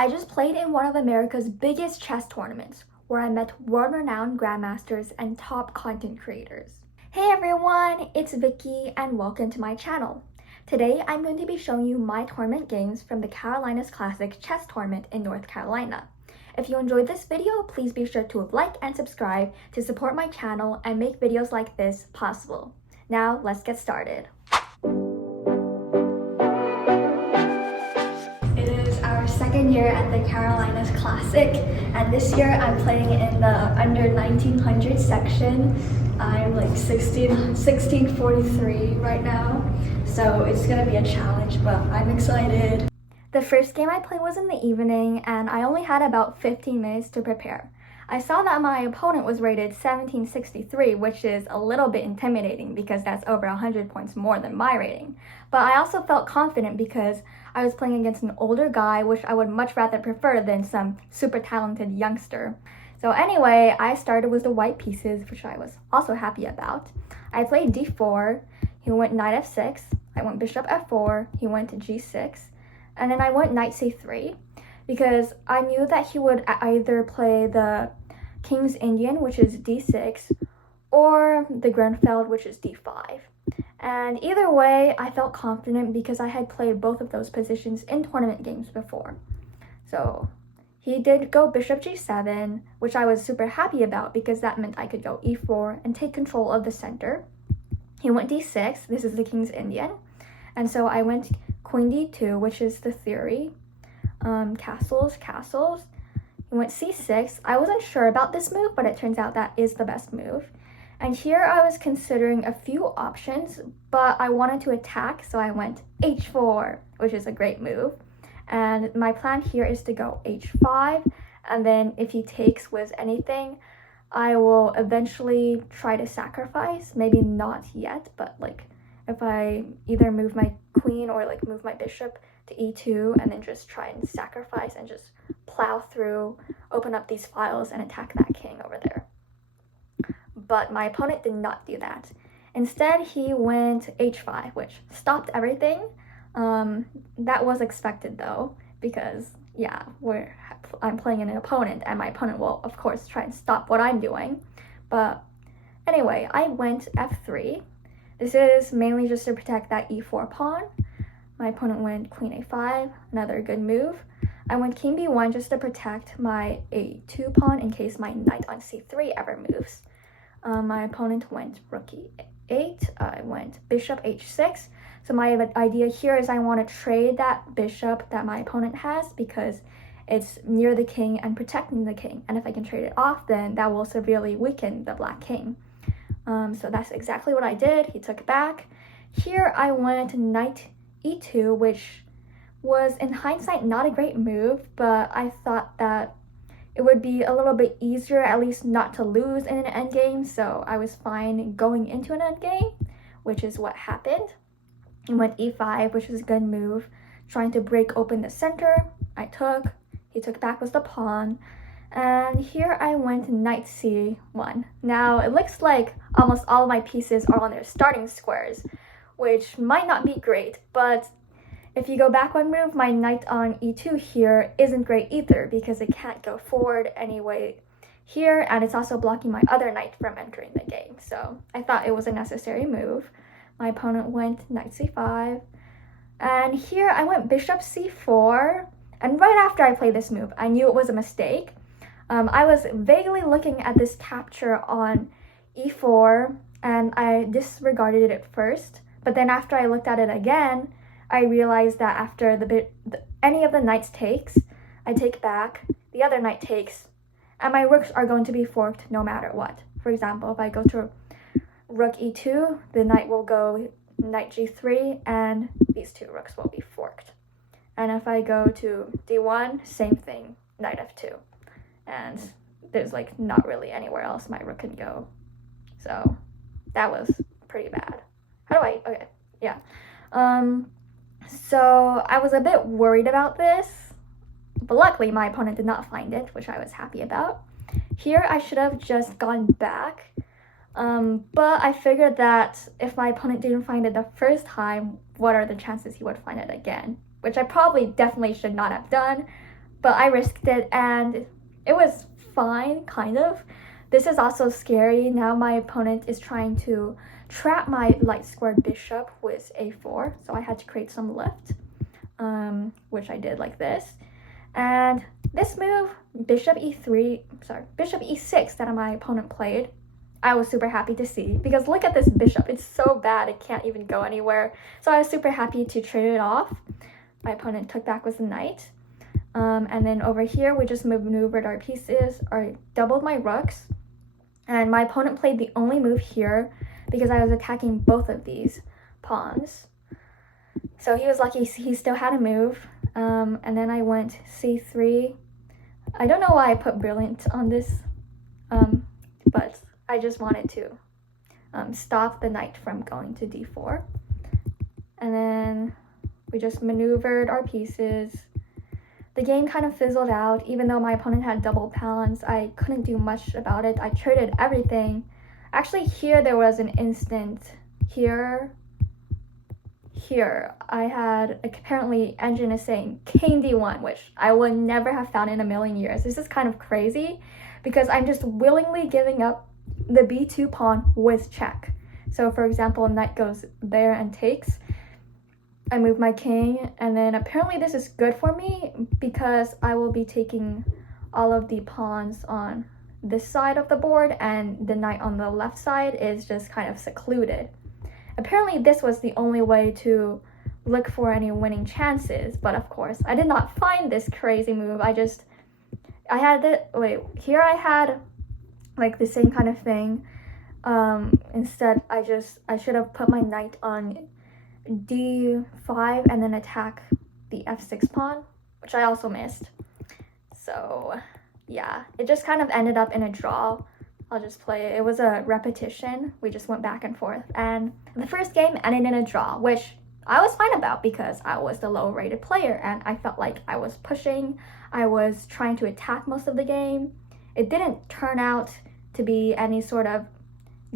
I just played in one of America's biggest chess tournaments, where I met world-renowned grandmasters and top content creators. Hey everyone, it's Vicky and welcome to my channel. Today I'm going to be showing you my tournament games from the Carolinas Classic Chess Tournament in North Carolina. If you enjoyed this video, please be sure to like and subscribe to support my channel and make videos like this possible. Now let's get started. Second year at the Carolinas Classic, and this year I'm playing in the under 1900 section. I'm like 1643 right now, so it's gonna be a challenge, but I'm excited. The first game I played was in the evening, and I only had about 15 minutes to prepare. I saw that my opponent was rated 1763, which is a little bit intimidating because that's over 100 points more than my rating. But I also felt confident because I was playing against an older guy, which I would much rather prefer than some super talented youngster. So anyway, I started with the white pieces, which I was also happy about. I played d4, he went knight f6, I went bishop f4, he went to g6, and then I went knight c3 because I knew that he would either play the King's Indian, which is d6, or the Grenfell, which is d5. And either way, I felt confident because I had played both of those positions in tournament games before. So he did go bishop g7, which I was super happy about because that meant I could go e4 and take control of the center. He went d6, this is the King's Indian, and so I went queen d2, which is the theory. Castles. He went c6. I wasn't sure about this move, but it turns out that is the best move. And here I was considering a few options, but I wanted to attack, so I went h4, which is a great move. And my plan here is to go h5, and then if he takes with anything, I will eventually try to sacrifice. Maybe not yet, but like if I either move my queen or like move my bishop to e2 and then just try and sacrifice and just plow through, open up these files and attack that king over there. But my opponent did not do that. Instead, he went h5, which stopped everything. That was expected though, because yeah, I'm playing an opponent and my opponent will of course try and stop what I'm doing. But anyway, I went f3. This is mainly just to protect that e4 pawn. My opponent went queen a5, another good move. I went king b1 just to protect my a2 pawn in case my knight on c3 ever moves. My opponent went rook e8, I went bishop h6. So my idea here is I want to trade that bishop that my opponent has because it's near the king and protecting the king. And if I can trade it off, then that will severely weaken the black king. So that's exactly what I did. He took it back. Here I went knight e2, which was in hindsight not a great move, but I thought that it would be a little bit easier at least not to lose in an endgame, so I was fine going into an endgame, which is what happened. He went e5, which is a good move, trying to break open the center. I took, he took back with the pawn, and here I went knight c1. Now it looks like almost all of my pieces are on their starting squares, which might not be great, but if you go back one move, my knight on e2 here isn't great either because it can't go forward anyway here, and it's also blocking my other knight from entering the game. So I thought it was a necessary move. My opponent went knight c5, and here I went bishop c4, and right after I played this move, I knew it was a mistake. I was vaguely looking at this capture on e4, and I disregarded it at first, but then after I looked at it again, I realized that after any of the knights takes, I take back, the other knight takes, and my rooks are going to be forked no matter what. For example, if I go to rook e2, the knight will go knight g3, and these two rooks will be forked. And if I go to d1, same thing, knight f2. And there's like not really anywhere else my rook can go. So that was pretty bad. Okay, yeah. So I was a bit worried about this, but luckily my opponent did not find it, which I was happy about. Here I should have just gone back, but I figured that if my opponent didn't find it the first time, what are the chances he would find it again? Which I probably definitely should not have done, but I risked it and it was fine, kind of. This is also scary. Now my opponent is trying to trap my light squared bishop with a4, so I had to create some lift, which I did like this. And this move, bishop e6 that my opponent played, I was super happy to see, because look at this bishop. It's so bad it can't even go anywhere. So I was super happy to trade it off. My opponent took back with a knight. And then over here, we just maneuvered our pieces, or doubled my rooks. And my opponent played the only move here because I was attacking both of these pawns. So he was lucky he still had a move. And then I went c3. I don't know why I put brilliant on this, but I just wanted to stop the knight from going to d4. And then we just maneuvered our pieces. The game kind of fizzled out. Even though my opponent had double pawns, I couldn't do much about it. I traded everything. Actually, here there was an instant. Here I had, apparently engine is saying king d1, which I would never have found in a million years. This is kind of crazy because I'm just willingly giving up the b2 pawn with check. So for example, knight goes there and takes. I move my king, and then apparently this is good for me because I will be taking all of the pawns on this side of the board, and the knight on the left side is just kind of secluded. Apparently this was the only way to look for any winning chances, but of course I did not find this crazy move. I had like the same kind of thing. Instead I should have put my knight on d5 and then attack the f6 pawn, which I also missed. So yeah, it just kind of ended up in a draw. I'll just play it. It was a repetition. We just went back and forth, and the first game ended in a draw, which I was fine about because I was the low rated player and I felt like I was pushing. I was trying to attack most of the game. It didn't turn out to be any sort of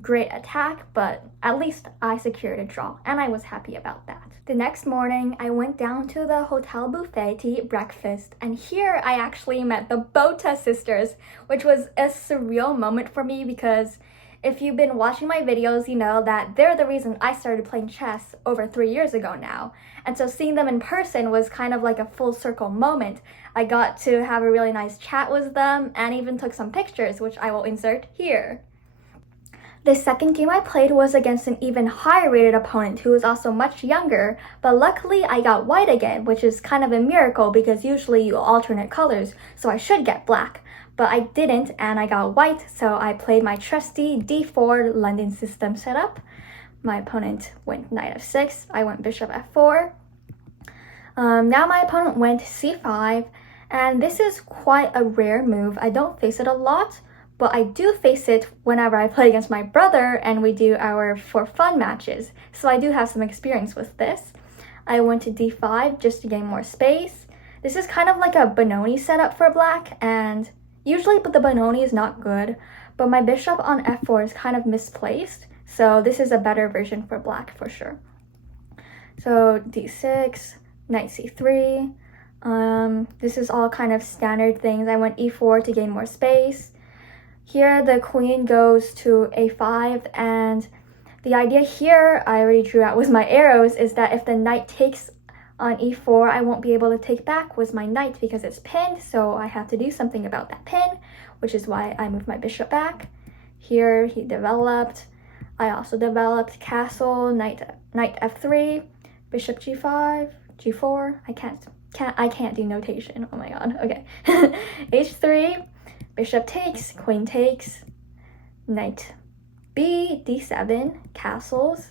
great attack, but at least I secured a draw and I was happy about that. The next morning, I went down to the hotel buffet to eat breakfast, and here I actually met the Botez sisters, which was a surreal moment for me because if you've been watching my videos, you know that they're the reason I started playing chess over 3 years ago now. And so seeing them in person was kind of like a full circle moment. I got to have a really nice chat with them and even took some pictures, which I will insert here. The second game I played was against an even higher rated opponent who was also much younger, but luckily I got white again, which is kind of a miracle because usually you alternate colors, so I should get black. But I didn't and I got white, so I played my trusty d4 London system setup. My opponent went knight f6, I went bishop f4. Now my opponent went c5, and this is quite a rare move. I don't face it a lot, but I do face it whenever I play against my brother and we do our for fun matches. So I do have some experience with this. I went to d5 just to gain more space. This is kind of like a Benoni setup for black, and usually the Benoni is not good, but my bishop on f4 is kind of misplaced. So this is a better version for black for sure. So d6, knight c3. This is all kind of standard things. I went e4 to gain more space. Here the queen goes to a5, and the idea here I already drew out with my arrows is that if the knight takes on e4, I won't be able to take back with my knight because it's pinned, so I have to do something about that pin, which is why I moved my bishop back. Here he developed. I also developed castle, knight f3, bishop g5, g4. I can't do notation. Oh my god. Okay. h3. Bishop takes, queen takes, knight b, d7, castles.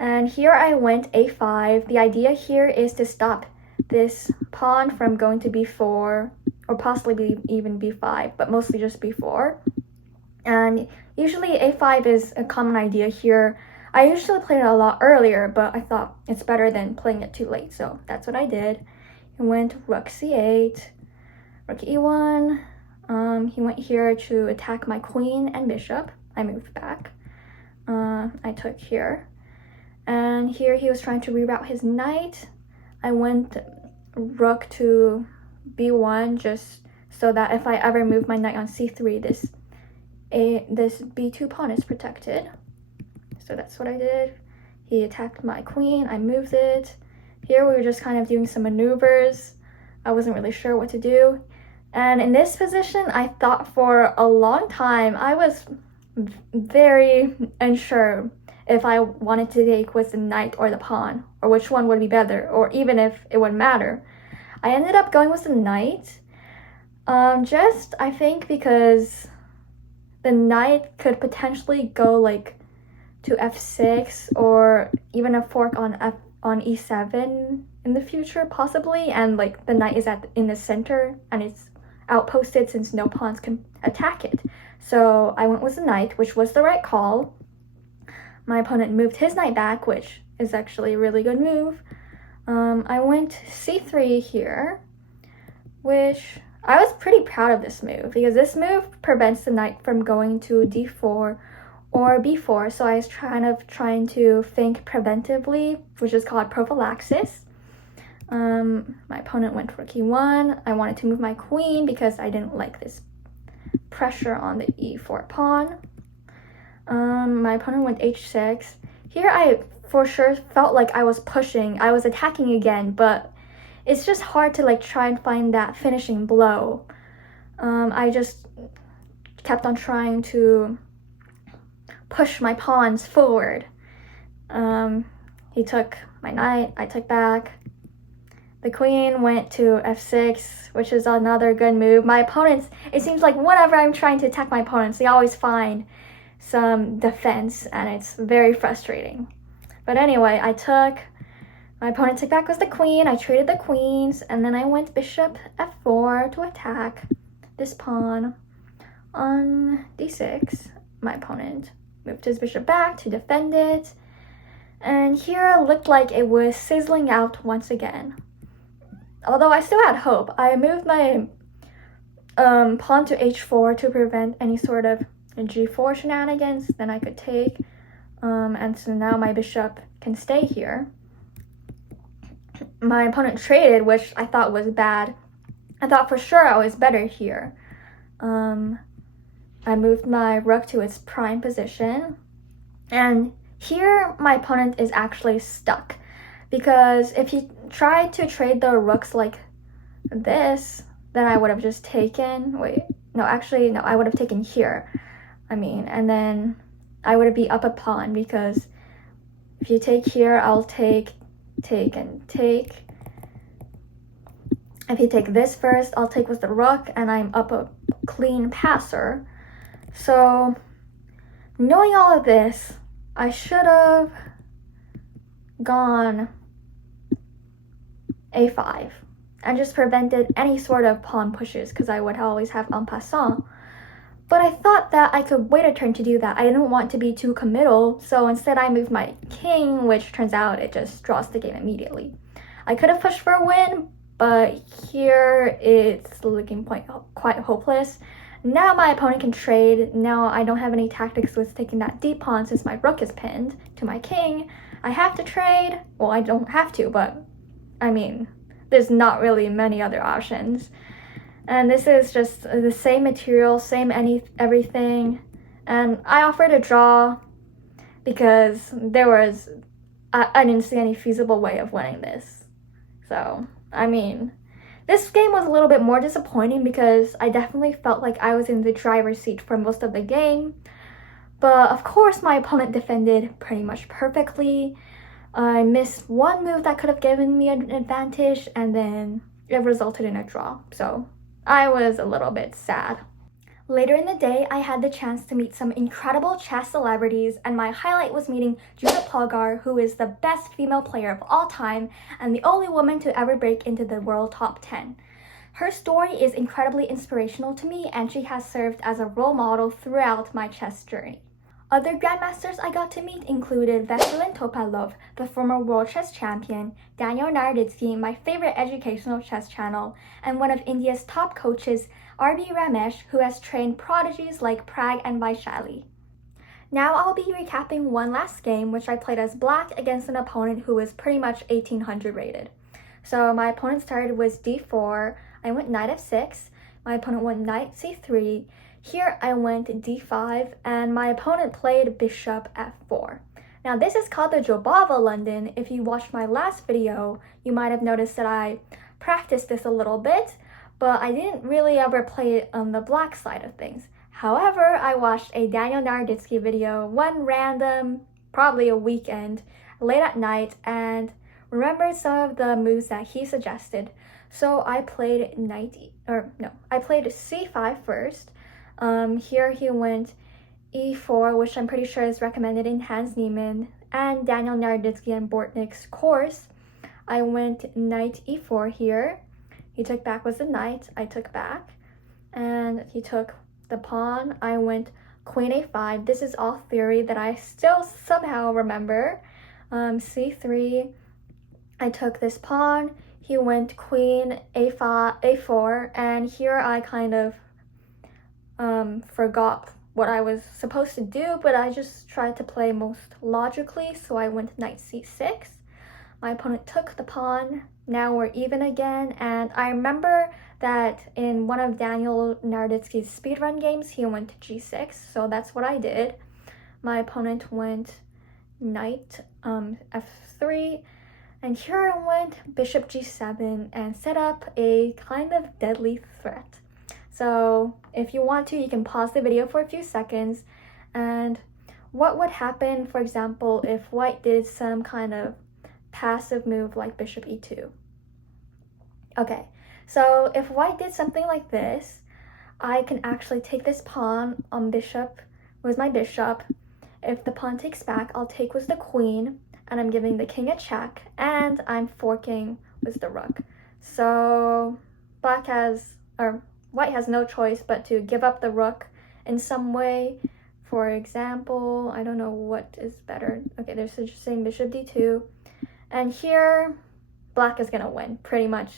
And here I went a5. The idea here is to stop this pawn from going to b4, or possibly even b5, but mostly just b4. And usually a5 is a common idea here. I usually play it a lot earlier, but I thought it's better than playing it too late, so that's what I did. I went rook c8, rook e1. He went here to attack my queen and bishop. I moved back. I took here. And here he was trying to reroute his knight. I went rook to b1, just so that if I ever move my knight on c3, this b2 pawn is protected. So that's what I did. He attacked my queen, I moved it. Here we were just kind of doing some maneuvers. I wasn't really sure what to do. And in this position, I thought for a long time, I was very unsure if I wanted to take with the knight or the pawn, or which one would be better, or even if it would matter. I ended up going with the knight, just I think because the knight could potentially go like to f6 or even a fork on e7 in the future possibly, and like the knight is in the center and it's outposted since no pawns can attack it. So I went with the knight, which was the right call. My opponent moved his knight back, which is actually a really good move. I went c3 here, which I was pretty proud of this move because this move prevents the knight from going to d4 or b4. So I was trying to think preventively, which is called prophylaxis. My opponent went rook e1. I wanted to move my queen because I didn't like this pressure on the e4 pawn. My opponent went h6. Here I for sure felt like I was pushing. I was attacking again, but it's just hard to like try and find that finishing blow. I just kept on trying to push my pawns forward. He took my knight, I took back. The queen went to f6, which is another good move. My opponents, it seems like whenever I'm trying to attack my opponents, they always find some defense, and it's very frustrating. But anyway, my opponent took back with the queen, I traded the queens, and then I went bishop f4 to attack this pawn. On d6, my opponent moved his bishop back to defend it, and here it looked like it was sizzling out once again. Although I still had hope, I moved my pawn to h4 to prevent any sort of g4 shenanigans. Then I could take, and so now my bishop can stay here. My opponent traded, which I thought was bad. I thought for sure I was better here. I moved my rook to its prime position, and here my opponent is actually stuck, because if he tried to trade the rooks like this, then I would have just taken, I would have taken here, and then I would be up a pawn, because if you take here, I'll take, and take. If you take this first, I'll take with the rook, and I'm up a clean passer. So, knowing all of this, I should have gone a5 and just prevented any sort of pawn pushes, because I would always have en passant. But I thought that I could wait a turn to do that. I didn't want to be too committal, so instead I moved my king, which turns out it just draws the game immediately. I could have pushed for a win, but here it's looking quite hopeless. Now my opponent can trade. Now I don't have any tactics with taking that deep pawn since my rook is pinned to my king. I have to trade. Well, I don't have to, but there's not really many other options. And this is just the same material, same everything. And I offered a draw because I didn't see any feasible way of winning this. So, this game was a little bit more disappointing because I definitely felt like I was in the driver's seat for most of the game. But of course my opponent defended pretty much perfectly. I missed one move that could have given me an advantage, and then it resulted in a draw. So I was a little bit sad. Later in the day, I had the chance to meet some incredible chess celebrities, and my highlight was meeting Judit, who is the best female player of all time and the only woman to ever break into the world top 10. Her story is incredibly inspirational to me, and she has served as a role model throughout my chess journey. Other grandmasters I got to meet included Veselin Topalov, the former world chess champion, Daniel Naroditsky, my favorite educational chess channel, and one of India's top coaches, RB Ramesh, who has trained prodigies like Prag and Vaishali. Now I'll be recapping one last game, which I played as black against an opponent who was pretty much 1800 rated. So my opponent started with d4. I went knight f6. My opponent went knight c3. Here I went d5, and my opponent played bishop f4. Now this is called the Jobava London. If you watched my last video, you might have noticed that I practiced this a little bit, but I didn't really ever play it on the black side of things. However, I watched a Daniel Naroditsky video one random, probably a weekend, late at night, and remembered some of the moves that he suggested. So I played I played c5 first. Here he went e4, which I'm pretty sure is recommended in Hans Niemann and Daniel Naroditsky and Bortnyk's course. I went knight e4 here. He took back with the knight, I took back, and he took the pawn. I went queen a5. This is all theory that I still somehow remember. c3, I took this pawn. He went queen a4, and here I kind of forgot what I was supposed to do, but I just tried to play most logically, so I went knight c6. My opponent took the pawn. Now we're even again, and I remember that in one of Daniel Naroditsky's speedrun games, he went g6, so that's what I did. My opponent went knight f3, and here I went bishop g7 and set up a kind of deadly threat. So if you want to, you can pause the video for a few seconds. And what would happen, for example, if white did some kind of passive move like bishop e2? Okay, so if white did something like this, I can actually take this pawn on bishop with my bishop. If the pawn takes back, I'll take with the queen, and I'm giving the king a check, and I'm forking with the rook. So white has no choice but to give up the rook in some way. For example, I don't know what is better. Okay, they're suggesting bishop d2, and here black is gonna win pretty much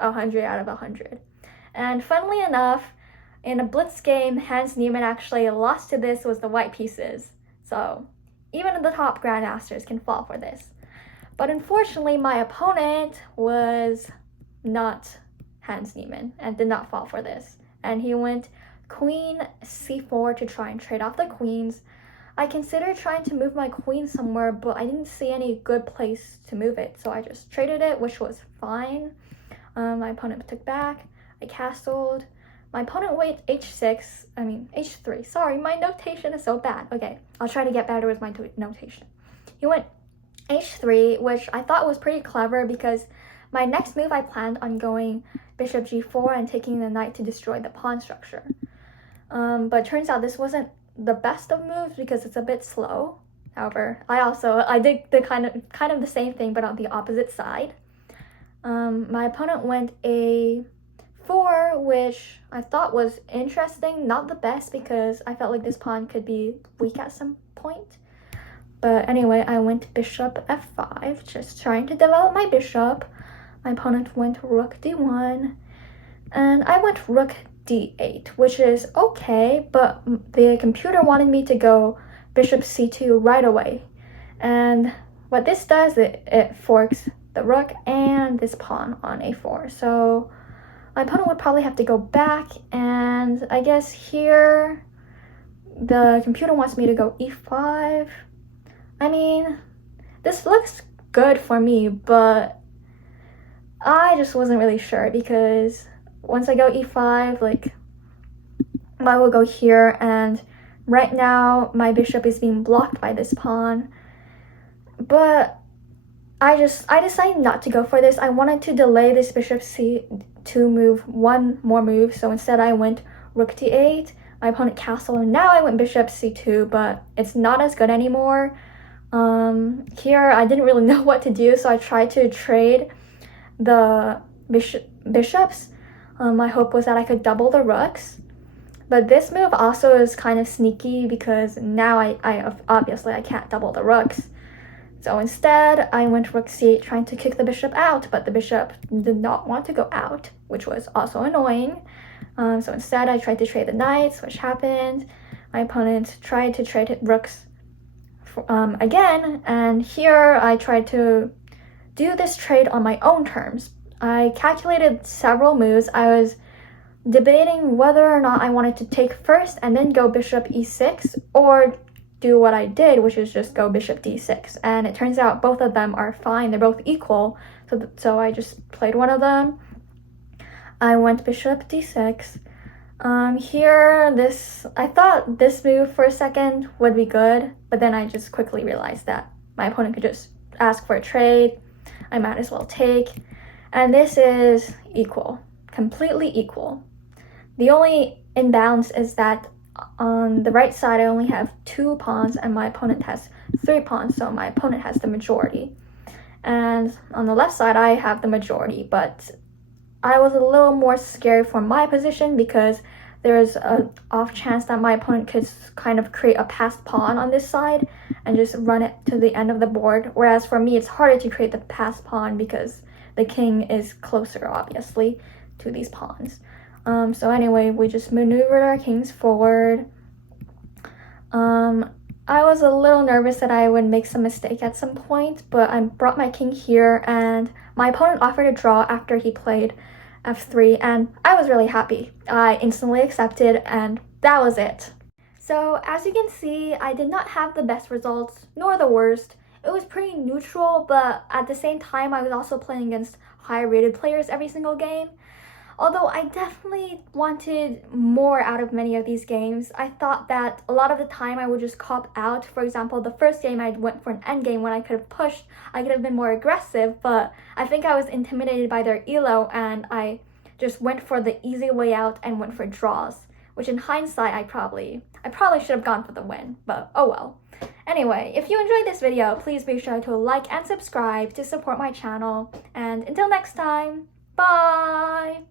100 out of 100. And funnily enough, in a blitz game, Hans Niemann actually lost to this with the white pieces. So even the top grandmasters can fall for this. But unfortunately, my opponent was not Hans Niemann and did not fall for this. And he went queen c4 to try and trade off the queens. I considered trying to move my queen somewhere, but I didn't see any good place to move it, so I just traded it, which was fine. My opponent took back, I castled. My opponent went h3. Sorry, my notation is so bad. Okay, I'll try to get better with my notation. He went h3, which I thought was pretty clever because my next move I planned on going bishop g4 and taking the knight to destroy the pawn structure. But turns out this wasn't the best of moves because it's a bit slow. However, I did the kind of the same thing but on the opposite side. My opponent went a4, which I thought was interesting, not the best because I felt like this pawn could be weak at some point. But anyway, I went bishop f5, just trying to develop my bishop. My opponent went rook d1, and I went rook d8, which is okay, but the computer wanted me to go bishop c2 right away. And what this does, it forks the rook and this pawn on a4. So my opponent would probably have to go back, and I guess here the computer wants me to go e5. I mean, this looks good for me, but I just wasn't really sure because once I go e5, like, I will go here, and right now my bishop is being blocked by this pawn. But I decided not to go for this. I wanted to delay this bishop c2 move one more move, so instead I went rook d8. My opponent castled, and now I went bishop c2, but it's not as good anymore. Here I didn't really know what to do, so I tried to trade the bishops. My hope was that I could double the rooks, but this move also is kind of sneaky because now I obviously I can't double the rooks. So instead I went rook c8 trying to kick the bishop out, but the bishop did not want to go out, which was also annoying. So instead I tried to trade the knights, which happened. My opponent tried to trade rooks again, and here I tried to do this trade on my own terms. I calculated several moves. I was debating whether or not I wanted to take first and then go bishop e6, or do what I did, which is just go bishop d6. And it turns out both of them are fine. They're both equal. So I just played one of them. I went bishop d6. I thought this move for a second would be good, but then I just quickly realized that my opponent could just ask for a trade. I might as well take. And this is equal, completely equal. The only imbalance is that on the right side, I only have 2 pawns and my opponent has 3 pawns, so my opponent has the majority. And on the left side, I have the majority, but I was a little more scared for my position because there's an off chance that my opponent could kind of create a passed pawn on this side and just run it to the end of the board. Whereas for me, it's harder to create the passed pawn because the king is closer, obviously, to these pawns. So anyway, we just maneuvered our kings forward. I was a little nervous that I would make some mistake at some point, but I brought my king here and my opponent offered a draw after he played f3, and I was really happy. I instantly accepted, and that was it. So as you can see, I did not have the best results, nor the worst. It was pretty neutral, but at the same time, I was also playing against higher rated players every single game. Although I definitely wanted more out of many of these games. I thought that a lot of the time I would just cop out. For example, the first game I went for an endgame when I could have pushed. I could have been more aggressive, but I think I was intimidated by their elo and I just went for the easy way out and went for draws. Which in hindsight, I probably should have gone for the win, but oh well. Anyway, if you enjoyed this video, please be sure to like and subscribe to support my channel. And until next time, bye!